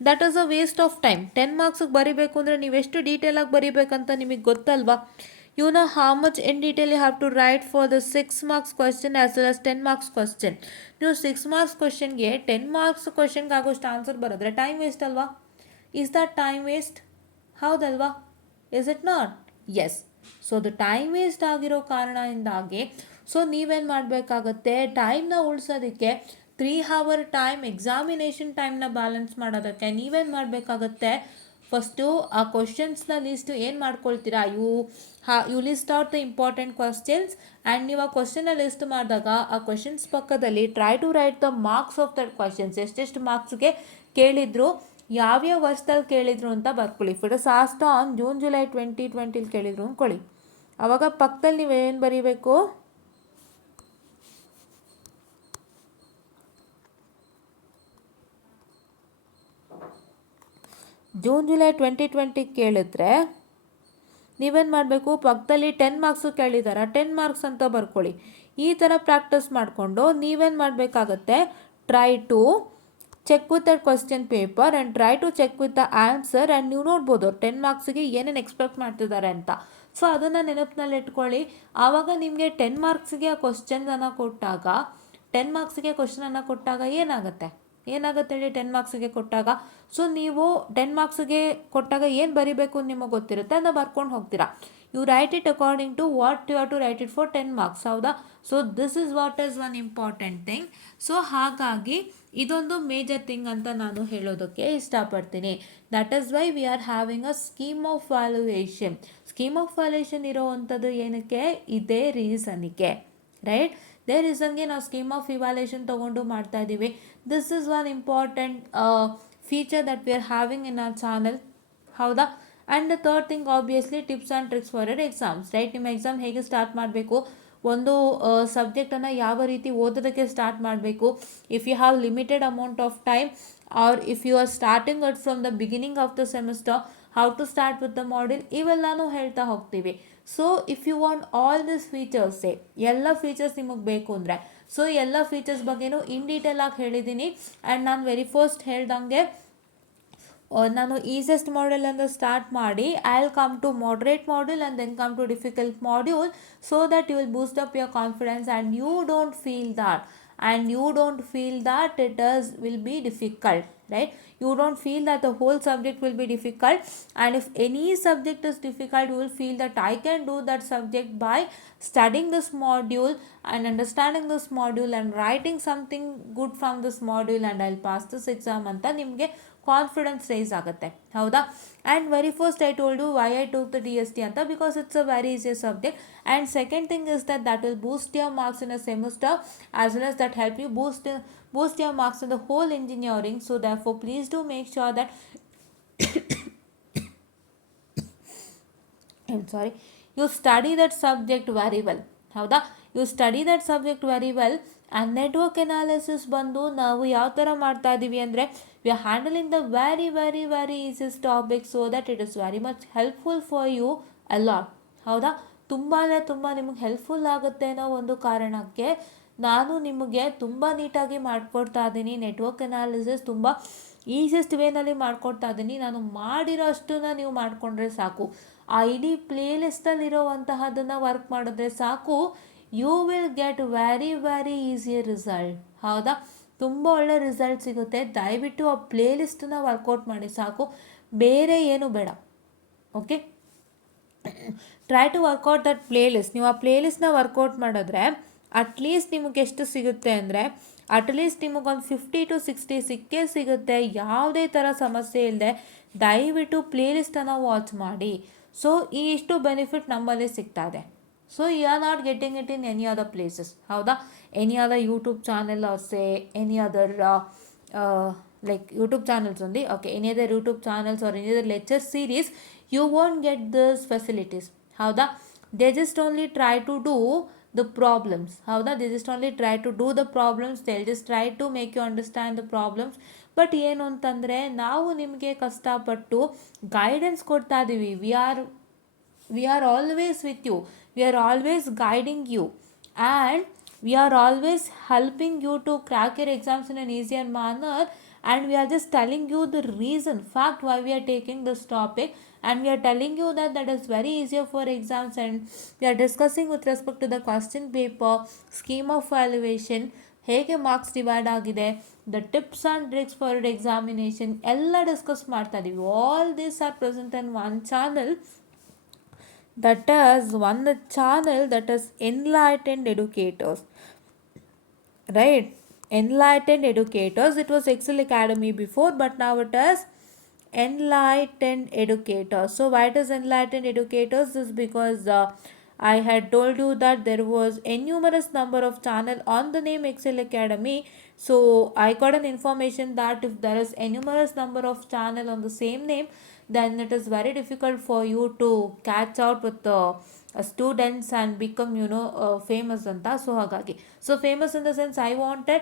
That is a waste of time. 10 ಮಾರ್ಕ್ಸಿಗೆ ಬರೀಬೇಕು ಅಂದರೆ ನೀವೆಷ್ಟು ಡೀಟೇಲಾಗಿ ಬರೀಬೇಕಂತ ನಿಮಗೆ ಗೊತ್ತಲ್ವಾ. You know how much in detail you have to write for the 6 marks question as well as 10 marks question. ನೀವು 6 ಮಾರ್ಕ್ಸ್ ಕ್ವಶನ್ಗೆ 10 ಮಾರ್ಕ್ಸ್ ಕ್ವಶನ್ಗೆ ಆಗೋಷ್ಟು ಆನ್ಸರ್ ಬರೋದ್ರೆ ಟೈಮ್ ವೇಸ್ಟ್ ಅಲ್ವಾ? Is that time waste? ಹೌದಲ್ವಾ? Is it not? Yes. So ಅದು time waste ಆಗಿರೋ ಕಾರಣದಿಂದಾಗಿ ಸೊ ನೀವೇನು ಮಾಡಬೇಕಾಗತ್ತೆ, ಟೈಮ್ನ ಉಳಿಸೋದಕ್ಕೆ 3 hour ಟೈಮ್, ಎಕ್ಸಾಮಿನೇಷನ್ ಟೈಮ್ನ ಬ್ಯಾಲೆನ್ಸ್ ಮಾಡೋದಕ್ಕೆ ನೀವೇನು ಮಾಡಬೇಕಾಗತ್ತೆ, ಫಸ್ಟು ಆ ಕ್ವಶನ್ಸ್ನ ಲಿಸ್ಟ್ ಏನು ಮಾಡ್ಕೊಳ್ತೀರಾ, you list out the important questions. And ನೀವು ಆ ಕ್ವಶನ್ನ ಲಿಸ್ಟ್ ಮಾಡಿದಾಗ ಆ ಕ್ವಶನ್ಸ್ ಪಕ್ಕದಲ್ಲಿ try to write the marks of that questions. ಎಷ್ಟೆಷ್ಟು ಮಾರ್ಕ್ಸ್ಗೆ ಕೇಳಿದ್ರು, ಯಾವ್ಯಾವ ವರ್ಷದಲ್ಲಿ ಕೇಳಿದ್ರು ಅಂತ ಬರ್ಕೊಳ್ಳಿ. If it is asked on June July 2020 ಕೇಳಿದ್ರು ಅಂದ್ಕೊಳ್ಳಿ, ಆವಾಗ ಪಕ್ಕದಲ್ಲಿ ನೀವು ಏನು ಬರೀಬೇಕು, ಜೂನ್ ಜುಲೈ 2020 ಕೇಳಿದ್ರೆ ನೀವೇನು ಮಾಡಬೇಕು, ಪಕ್ಕದಲ್ಲಿ 10 ಮಾರ್ಕ್ಸು ಕೇಳಿದಾರ, 10 ಮಾರ್ಕ್ಸ್ ಅಂತ ಬರ್ಕೊಳ್ಳಿ. ಈ ಥರ ಪ್ರಾಕ್ಟೀಸ್ ಮಾಡಿಕೊಂಡು ನೀವೇನು ಮಾಡಬೇಕಾಗತ್ತೆ, try to check with the question paper and try to check with the answer. And ನೀವು ನೋಡ್ಬೋದು 10 ಮಾರ್ಕ್ಸಿಗೆ ಏನೇನು ಎಕ್ಸ್ಪೆಕ್ಟ್ ಮಾಡ್ತಿದ್ದಾರೆ ಅಂತ. ಸೊ ಅದನ್ನು ನೆನಪಿನಲ್ಲಿ ಇಟ್ಕೊಳ್ಳಿ. ಆವಾಗ ನಿಮಗೆ 10 ಮಾರ್ಕ್ಸಿಗೆ ಆ ಕ್ವಶನನ್ನು ಕೊಟ್ಟಾಗ, 10 ಮಾರ್ಕ್ಸಿಗೆ ಕ್ವಶನನ್ನು ಕೊಟ್ಟಾಗ ಏನಾಗುತ್ತೆ ಹೇಳಿ, 10 ಮಾರ್ಕ್ಸಿಗೆ ಕೊಟ್ಟಾಗ ಸೊ ನೀವು 10 ಮಾರ್ಕ್ಸಿಗೆ ಕೊಟ್ಟಾಗ ಏನು ಬರಿಬೇಕು ನಿಮಗೆ ಗೊತ್ತಿರುತ್ತೆ, ಅದನ್ನ ಬರ್ಕೊಂಡು ಹೋಗ್ತೀರಾ. You write it according to what you have to write it for 10 marks. ಹೌದಾ? So this is what is one important thing. So ಹಾಗಾಗಿ ಇದೊಂದು ಮೇಜರ್ ಥಿಂಗ್ ಅಂತ ನಾನು ಹೇಳೋದಕ್ಕೆ ಇಷ್ಟಪಡ್ತೀನಿ. That is why we are having a scheme of valuation. Scheme of valuation ಇರೋವಂಥದ್ದು ಏನಕ್ಕೆ, ಇದೇ ರೀಸನ್ನಿಗೆ, ರೈಟ್. ಅದೇ ರೀಸನ್ಗೆ ನಾವು ಸ್ಕೀಮ್ ಆಫ್ ಇವ್ಯಾಲ್ಯೂಯೇಷನ್ ತೊಗೊಂಡು ಮಾಡ್ತಾ ಇದ್ದೀವಿ. This is one important feature that we are having in our channel. ಹೌದಾ? And the third thing obviously tips and tricks for your exams. Right? ನಿಮ್ಮ ಎಕ್ಸಾಮ್ ಹೇಗೆ ಸ್ಟಾರ್ಟ್ ಮಾಡಬೇಕು, ಒಂದು ಸಬ್ಜೆಕ್ಟನ್ನು ಯಾವ ರೀತಿ ಓದೋದಕ್ಕೆ ಸ್ಟಾರ್ಟ್ ಮಾಡಬೇಕು, if you have limited amount of time or if you are starting it from the beginning of the semester, how to start with the module, ಇವೆಲ್ಲನೂ ಹೇಳ್ತಾ ಹೋಗ್ತೀವಿ. So if you want all this ಫೀಚರ್ಸೇ, ಎಲ್ಲ features ನಿಮಗೆ ಬೇಕು ಅಂದರೆ, ಸೊ ಎಲ್ಲ ಫೀಚರ್ಸ್ ಬಗ್ಗೆನೂ ಇನ್ ಡೀಟೇಲ್ ಆಗಿ ಹೇಳಿದ್ದೀನಿ. ಆ್ಯಂಡ್ ನಾನು ವೆರಿ ಫಸ್ಟ್ ಹೇಳ್ದಂಗೆ ನಾನು ಈಸಿಯೆಸ್ಟ್ ಮಾಡ್ಯೂಲ್ ಅಂತ ಸ್ಟಾರ್ಟ್ ಮಾಡಿ I will come to moderate module and then come to difficult module, so that you will boost up your confidence and you don't feel that it will be difficult, right? You don't feel that the whole subject will be difficult, and if any subject is difficult, you will feel that I can do that subject by studying this module and understanding this module and writing something good from this module, and I'll pass this exam ಅಂತ ನಿಮಗೆ confidence rise ಆಗುತ್ತೆ. ಹೌದಾ? And very first I told you why I took the DST ಅಂತ, because it's a very easy subject. And second thing is that will boost your marks in a semester, as well as that help you boost your marks in the whole engineering. So therefore please do make sure that I'm sorry, you study that subject very well. ಹೌದಾ? You study that subject very well. And network analysis ಬಂದು ನಾವು ಯಾವ ಥರ ಮಾಡ್ತಾ ಇದ್ದೀವಿ ಅಂದರೆ, we are handling the very very very easiest topic, so that it is very much helpful for you a lot. ಹೌದಾ? ತುಂಬ ಅಂದರೆ ತುಂಬ ನಿಮಗೆ ಹೆಲ್ಪ್ಫುಲ್ ಆಗುತ್ತೆ ಅನ್ನೋ ಒಂದು ಕಾರಣಕ್ಕೆ ನಾನು ನಿಮಗೆ ತುಂಬ ನೀಟಾಗಿ ಮಾಡಿಕೊಡ್ತಾ ಇದ್ದೀನಿ. ನೆಟ್ವರ್ಕ್ ಎನಾಲಿಸಿಸ್ ತುಂಬ ಈಸಿಯೆಸ್ಟ್ ವೇನಲ್ಲಿ ಮಾಡಿಕೊಡ್ತಾ ಇದ್ದೀನಿ. ನಾನು ಮಾಡಿರೋ ಅಷ್ಟನ್ನ ನೀವು ಮಾಡಿಕೊಂಡ್ರೆ ಸಾಕು, ಆ ಇಡೀ ಪ್ಲೇಲಿಸ್ಟಲ್ಲಿರೋವಂತಹದನ್ನು ವರ್ಕ್ ಮಾಡಿದ್ರೆ ಸಾಕು, you will get very very easy result. ಹೌದಾ? ತುಂಬ ಒಳ್ಳೆ ರಿಸಲ್ಟ್ ಸಿಗುತ್ತೆ. ದಯವಿಟ್ಟು ಆ ಪ್ಲೇಲಿಸ್ಟನ್ನ ವರ್ಕೌಟ್ ಮಾಡಿ ಸಾಕು, ಬೇರೆ ಏನು ಬೇಡ. Okay? Try to work out that playlist. ನೀವು ಆ ಪ್ಲೇಲಿಸ್ಟ್ನ ವರ್ಕೌಟ್ ಮಾಡಿದ್ರೆ ಅಟ್ಲೀಸ್ಟ್ ನಿಮಗೆ ಎಷ್ಟು ಸಿಗುತ್ತೆ ಅಂದರೆ, ಅಟ್ಲೀಸ್ಟ್ ನಿಮಗೊಂದು 50 to 60 ಸಿಕ್ಕೇ ಸಿಗುತ್ತೆ, ಯಾವುದೇ ಥರ ಸಮಸ್ಯೆ ಇಲ್ಲದೆ. ದಯವಿಟ್ಟು ಪ್ಲೇಲಿಸ್ಟನ್ನು ವಾಚ್ ಮಾಡಿ. ಸೊ ಈ ಇಷ್ಟು ಬೆನಿಫಿಟ್ ನಮ್ಮಲ್ಲಿ ಸಿಗ್ತಾ ಇದೆ. So you are not getting it in any other places. ಹೌದಾ? Any other YouTube channel or say any other like YouTube channels only, okay, any other YouTube channels or any other lecture series, you won't get these facilities. Howda? They just only try to do the problems. Howda? They just only try to do the problems. They'll just try to make you understand the problems. But ಏನು ಅಂತಂದರೆ, ನಾವು ನಿಮಗೆ ಕಷ್ಟಪಟ್ಟು guidance ಕೊಡ್ತಾ ಇದ್ದೀವಿ. We are always with you, we are always guiding you, and we are always helping you to crack your exams in an easier manner, and we are just telling you the reason, fact, why we are taking this topic, and we are telling you that is very easier for exams, and we are discussing with respect to the question paper, scheme of evaluation, ಹೇಗೆ marks divide ಆಗಿದೆ, the tips and tricks for examination ಎಲ್ಲ ಡಿಸ್ಕಸ್ ಮಾಡ್ತಾ ಇದ್ದೀವಿ. All these are present in one channel, that is one channel, that is Enlightened Educators. Right? Enlightened Educators. It was Excel Academy before, but now it is Enlightened Educators. So why it is Enlightened Educators? This is because I had told you that there was a numerous number of channel on the name Excel Academy. So I got an information that if there is a numerous number of channel on the same name, then it is very difficult for you to catch out with the students and become famous anta. So hagagi, so famous in the sense, I wanted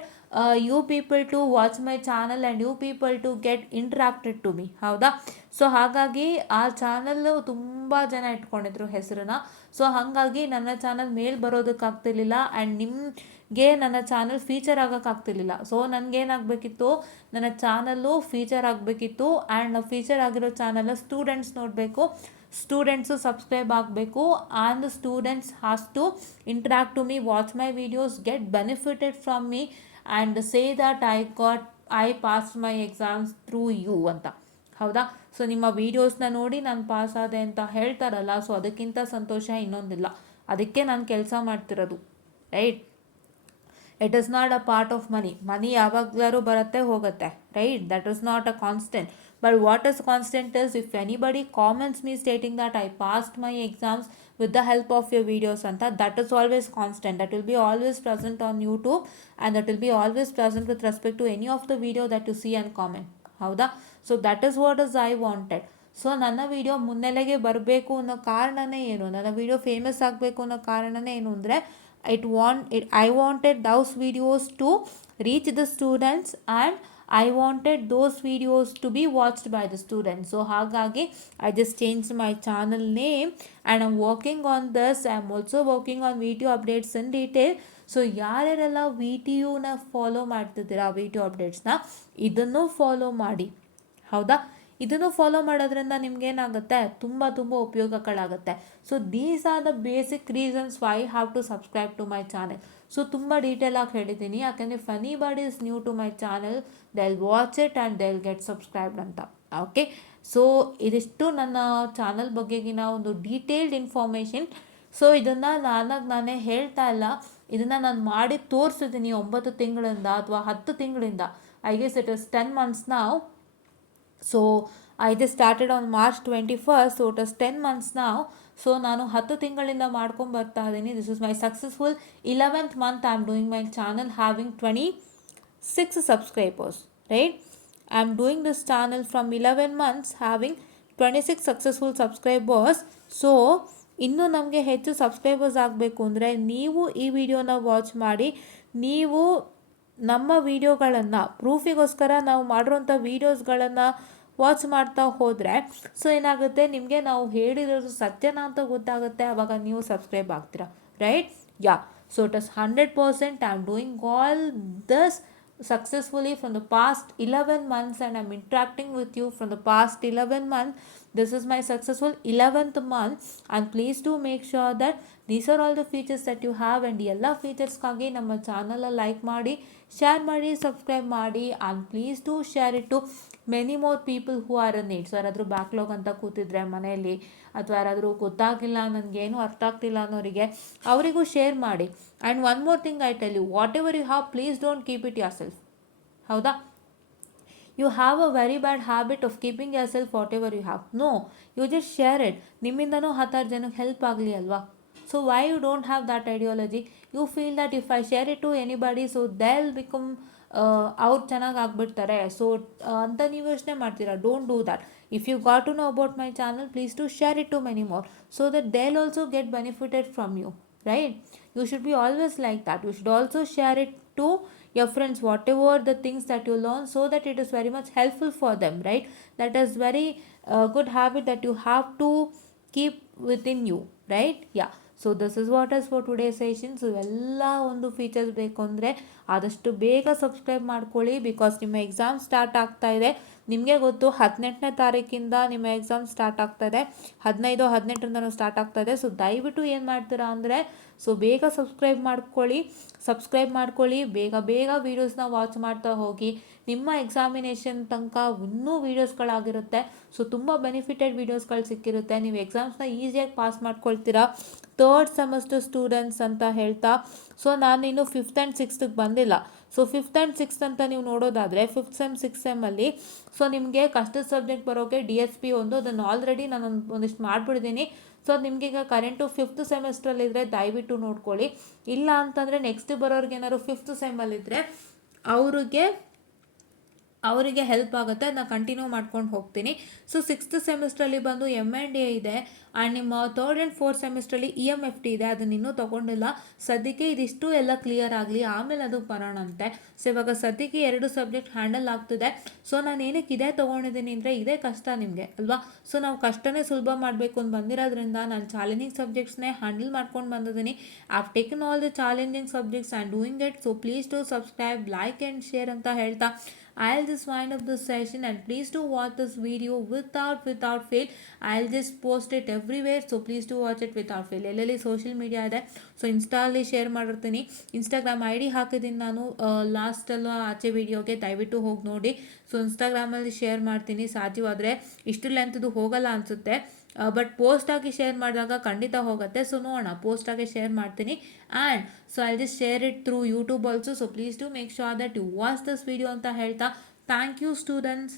you people to watch my channel and you people to get interacted to me. ಹೌದಾ? ಸೊ ಹಾಗಾಗಿ ಆ ಚಾನಲ್ಲು ತುಂಬ ಜನ ಇಟ್ಕೊಂಡಿದ್ರು ಹೆಸರನ್ನ. ಸೊ ಹಾಗಾಗಿ ನನ್ನ ಚಾನಲ್ ಮೇಲೆ ಬರೋದಕ್ಕಾಗ್ತಿರ್ಲಿಲ್ಲ, ಆ್ಯಂಡ್ ನಿಮಗೆ ನನ್ನ ಚಾನಲ್ ಫೀಚರ್ ಆಗೋಕ್ಕಾಗ್ತಿರ್ಲಿಲ್ಲ. ಸೊ ನನಗೇನಾಗಬೇಕಿತ್ತು, ನನ್ನ ಚಾನಲ್ಲು ಫೀಚರ್ ಆಗಬೇಕಿತ್ತು, ಆ್ಯಂಡ್ ಫೀಚರ್ ಆಗಿರೋ ಚಾನಲ್ ಸ್ಟೂಡೆಂಟ್ಸ್ ನೋಡಬೇಕು, ಸ್ಟೂಡೆಂಟ್ಸು ಸಬ್ಸ್ಕ್ರೈಬ್ ಆಗಬೇಕು, and the students has to interact to me, watch my videos, get benefited from me, and say that I pass my exams through you ಅಂತ. ಹೌದಾ? ಸೊ ನಿಮ್ಮ ವೀಡಿಯೋಸ್ನ ನೋಡಿ ನಾನು ಪಾಸ್ ಆದೆ ಅಂತ ಹೇಳ್ತಾರಲ್ಲ, ಸೊ ಅದಕ್ಕಿಂತ ಸಂತೋಷ ಇನ್ನೊಂದಿಲ್ಲ. ಅದಕ್ಕೆ ನಾನು ಕೆಲಸ ಮಾಡ್ತಿರೋದು. Right? It is not a part of money ಯಾವಾಗಲಾರು ಬರುತ್ತೆ ಹೋಗುತ್ತೆ. Right? That is not a constant. But what is constant is, if anybody comments me stating that I passed my exams, with the help of your videos anta. That is always constant, that will be always present on YouTube, and that will be always present with respect to any of the video that you see and comment. ಹೌದಾ? So that is what is I wanted. So ನನ್ನ ವಿಡಿಯೋ ಮುನ್ನೆಲೆಗೆ ಬರಬೇಕು ಅನ್ನೋ ಕಾರಣನೇ ಏನು, ನನ್ನ video famous ಆಗಬೇಕು ಅನ್ನೋ ಕಾರಣನೇ ಏನು ಅಂದರೆ I wanted those videos to reach the students and I wanted those videos to be watched by the students. So ಹಾಗಾಗಿ I just changed my channel name and I'm working on this. I'm also working on video updates in detail. So ಯಾರ್ಯಾರೆಲ್ಲ V T ಯುನ follow ಮಾಡ್ತಿದ್ದೀರಾ, V T U ಅಪ್ಡೇಟ್ಸ್ನ, ಇದನ್ನು follow ಮಾಡಿ. ಹೌದಾ? ಇದನ್ನು follow ಮಾಡೋದ್ರಿಂದ ನಿಮ್ಗೇನಾಗುತ್ತೆ, ತುಂಬ ಉಪಯೋಗಗಳಾಗುತ್ತೆ. So these are the basic reasons why have to subscribe to my channel. So ತುಂಬ ಡೀಟೇಲಾಗಿ ಹೇಳಿದ್ದೀನಿ, ಯಾಕೆಂದರೆ if anybody is new to my channel they will watch it and they will get subscribed ಅಂತ. Okay, so ಇದಿಷ್ಟು ನನ್ನ ಚಾನಲ್ ಬಗ್ಗೆಗಿನ ಒಂದು detailed information. So ಇದನ್ನು ನಾನೇ ಹೇಳ್ತಾ ಇಲ್ಲ, ಇದನ್ನು ನಾನು ಮಾಡಿ ತೋರಿಸಿದ್ದೀನಿ 9 ತಿಂಗಳಿಂದ ಅಥವಾ 10 ತಿಂಗಳಿಂದ. I guess it is 10 months now. So I just started on March 21st, so it is 10 months now. So ನಾನು 10 ತಿಂಗಳಿಂದ ಮಾಡ್ಕೊಂಡು ಬರ್ತಾ ಇದ್ದೀನಿ. This is my successful 11th month I am doing my channel having 26 subscribers, right? I am doing this channel from 11 months having 26 successful subscribers. So ಇನ್ನೂ ನಮಗೆ ಹೆಚ್ಚು ಸಬ್ಸ್ಕ್ರೈಬರ್ಸ್ ಆಗಬೇಕು ಅಂದರೆ ನೀವು ಈ ವಿಡಿಯೋನ ವಾಚ್ ಮಾಡಿ, ನೀವು ನಮ್ಮ ವಿಡಿಯೋಗಳನ್ನು ಪ್ರೂಫಿಗೋಸ್ಕರ ನಾವು ಮಾಡಿರೋಂಥ ವೀಡಿಯೋಸ್ಗಳನ್ನು ವಾಚ್ ಮಾಡ್ತಾ ಹೋದರೆ ಸೊ ಏನಾಗುತ್ತೆ, ನಿಮಗೆ ನಾವು ಹೇಳಿರೋದು ಸತ್ಯನ ಅಂತ ಗೊತ್ತಾಗುತ್ತೆ, ಆವಾಗ ನೀವು ಸಬ್ಸ್ಕ್ರೈಬ್ ಆಗ್ತೀರಾ, ರೈಟ್? ಯಾ, so it is 100%. I am doing all this successfully from the past 11 months and I'm interacting with you from the past 11 months. This is my successful 11th month and please do make sure that these are all the features that you have, and ಎಲ್ಲ ಫೀಚರ್ಸ್ಗಾಗಿ ನಮ್ಮ channel like ಮಾಡಿ, share ಮಾಡಿ, subscribe ಮಾಡಿ, and please to share it to many more people who are in need. So ಯಾರಾದರೂ backlog ಅಂತ ಕೂತಿದ್ರೆ ಮನೆಯಲ್ಲಿ, ಅಥವಾ ಯಾರಾದರೂ ಗೊತ್ತಾಗಿಲ್ಲ, ನನಗೇನು ಅರ್ಥ ಆಗ್ತಿಲ್ಲ ಅನ್ನೋರಿಗೆ ಅವರಿಗೂ ಶೇರ್ ಮಾಡಿ. And one more thing I tell you, whatever you have, please don't keep it yourself. ಹೌದಾ? You have a very bad habit of keeping yourself whatever you have. No, you just share it. ನಿಮ್ಮಿಂದನೂ 10 ಜನಕ್ಕೆ help ಆಗಲಿ ಅಲ್ವಾ? So why you don't have that ideology? You feel that if I share it to anybody so they will become ಅವ್ರು ಚೆನ್ನಾಗಿ ಆಗ್ಬಿಡ್ತಾರೆ, ಸೊ ಅಂತ ನೀವು ಯೋಚನೆ ಮಾಡ್ತೀರಾ. Don't do that. If you got to know about my channel, please to share it to many more so that they will also get benefited from you, right? You should be always like that. You should also share it to your friends, whatever the things that you learn, so that it is very much helpful for them, right? That is very good habit that you have to keep within you, right? Yeah, so this is what is for today's session. So ಎಲ್ಲ ಒಂದು ಫೀಚರ್ಸ್ ಬೇಕು ಅಂದರೆ ಆದಷ್ಟು ಬೇಗ ಸಬ್ಸ್ಕ್ರೈಬ್ ಮಾಡ್ಕೊಳ್ಳಿ, ಬಿಕಾಸ್ ನಿಮ್ಮ exam start ಆಗ್ತಾ ಇದೆ. ನಿಮಗೆ ಗೊತ್ತು 18ನೇ ತಾರೀಕಿಂದ ನಿಮ್ಮ ಎಕ್ಸಾಮ್ ಸ್ಟಾರ್ಟ್ ಆಗ್ತಾಯಿದೆ, 15-18ರಿಂದನೂ ಸ್ಟಾರ್ಟ್ ಆಗ್ತಾಯಿದೆ. ಸೊ ದಯವಿಟ್ಟು ಏನು ಮಾಡ್ತೀರಾ ಅಂದರೆ, ಸೊ ಬೇಗ ಸಬ್ಸ್ಕ್ರೈಬ್ ಮಾಡ್ಕೊಳ್ಳಿ, ಬೇಗ ವೀಡಿಯೋಸ್ನ ವಾಚ್ ಮಾಡ್ತಾ ಹೋಗಿ. ನಿಮ್ಮ ಎಕ್ಸಾಮಿನೇಷನ್ ತನಕ ಇನ್ನೂ ವೀಡಿಯೋಸ್ಗಳಾಗಿರುತ್ತೆ. ಸೊ ತುಂಬ ಬೆನಿಫಿಟೆಡ್ ವೀಡಿಯೋಸ್ಗಳು ಸಿಕ್ಕಿರುತ್ತೆ, ನೀವು ಎಕ್ಸಾಮ್ಸ್ನ ಈಸಿಯಾಗಿ ಪಾಸ್ ಮಾಡ್ಕೊಳ್ತೀರಾ. 3rd ಸೆಮಿಸ್ಟರ್ ಸ್ಟೂಡೆಂಟ್ಸ್ ಅಂತ ಹೇಳ್ತಾ, ಸೊ ನಾನು ಇನ್ನು 5th and 6th ಬಂದಿಲ್ಲ. ಸೊ 5th and 6th ಅಂತ ನೀವು ನೋಡೋದಾದರೆ 5th ಸೆಮ್ 6th ಸೆಮ್ಮಲ್ಲಿ ಸೊ ನಿಮಗೆ ಕಷ್ಟದ ಸಬ್ಜೆಕ್ಟ್ ಬರೋಕ್ಕೆ DSP ಅದನ್ನು ಆಲ್ರೆಡಿ ನಾನು ಒಂದಿಷ್ಟು ಮಾಡಿಬಿಟ್ಟಿದ್ದೀನಿ. ಸೊ ಅದು ನಿಮಗೆ ಈಗ ಕರೆಂಟು 5th ಸೆಮಿಸ್ಟ್ರಲ್ಲಿದ್ದರೆ ದಯವಿಟ್ಟು ನೋಡ್ಕೊಳ್ಳಿ. ಇಲ್ಲ ಅಂತಂದರೆ ನೆಕ್ಸ್ಟ್ ಬರೋರಿಗೆ ಏನಾದ್ರು 5th ಸೆಮ್ಮಲ್ಲಿದ್ದರೆ ಅವರಿಗೆ ಹೆಲ್ಪ್ ಆಗುತ್ತೆ, ನಾನು ಕಂಟಿನ್ಯೂ ಮಾಡ್ಕೊಂಡು ಹೋಗ್ತೀನಿ. ಸೊ 6th ಸೆಮಿಸ್ಟ್ರಲ್ಲಿ ಬಂದು M&A ಇದೆ, ಆ್ಯಂಡ್ ನಿಮ್ಮ 3rd and 4th ಸೆಮಿಸ್ಟ್ರಲ್ಲಿ EMFT ಇದೆ, ಅದನ್ನು ಇನ್ನೂ ತೊಗೊಂಡಿಲ್ಲ. ಸದ್ಯಕ್ಕೆ ಇದಿಷ್ಟು ಎಲ್ಲ ಕ್ಲಿಯರ್ ಆಗಲಿ, ಆಮೇಲೆ ಅದು ಬರೋಣಂತೆ. ಸೊ ಇವಾಗ ಸದ್ಯಕ್ಕೆ 2 ಸಬ್ಜೆಕ್ಟ್ ಹ್ಯಾಂಡಲ್ ಆಗ್ತಿದೆ. ಸೊ ನಾನು ಏನಕ್ಕೆ ಇದೇ ತೊಗೊಂಡಿದ್ದೀನಿ ಅಂದರೆ, ಇದೇ ಕಷ್ಟ ನಿಮಗೆ ಅಲ್ವಾ? ಸೊ ನಾವು ಕಷ್ಟನೇ ಸುಲಭ ಮಾಡಬೇಕು ಅಂತ ಬಂದಿರೋದ್ರಿಂದ ನಾನು ಚಾಲೆಂಜಿಂಗ್ ಸಬ್ಜೆಕ್ಟ್ಸ್ನೇ ಹ್ಯಾಂಡಲ್ ಮಾಡ್ಕೊಂಡು ಬಂದಿದ್ದೀನಿ. I have taken all the challenging subjects and doing it. So please to subscribe, like and share ಅಂತ ಹೇಳ್ತಾ I'll just wind up this session, and please do watch this video without fail. I'll just post it everywhere, so please do watch it without fail. ಎಲ್ಲೆಲ್ಲಿ social media ಇದೆ, ಸೊ ಇನ್ಸ್ಟಾಲ್ಲಿ ಶೇರ್ ಮಾಡಿರ್ತೀನಿ. Instagram ID ಹಾಕಿದ್ದೀನಿ ನಾನು ಲಾಸ್ಟಲ್ಲೂ ಆಚೆ ವೀಡಿಯೋಗೆ, ದಯವಿಟ್ಟು ಹೋಗಿ ನೋಡಿ. ಸೊ ಇನ್ಸ್ಟಾಗ್ರಾಮಲ್ಲಿ ಶೇರ್ ಮಾಡ್ತೀನಿ, ಸಾಧ್ಯವಾದರೆ ಇಷ್ಟು ಲೆಂತ್ದು ಹೋಗಲ್ಲ ಅನಿಸುತ್ತೆ, ಬಟ್ ಪೋಸ್ಟಾಗಿ ಶೇರ್ ಮಾಡಿದಾಗ ಖಂಡಿತ ಹೋಗುತ್ತೆ. ಸೊ ನೋಡೋಣ, ಪೋಸ್ಟಾಗಿ ಶೇರ್ ಮಾಡ್ತೀನಿ. And so I just share it through YouTube also. So please to make sure that you watch this video ಅಂತ ಹೇಳ್ತಾ, ಥ್ಯಾಂಕ್ ಯು ಸ್ಟೂಡೆಂಟ್ಸ್.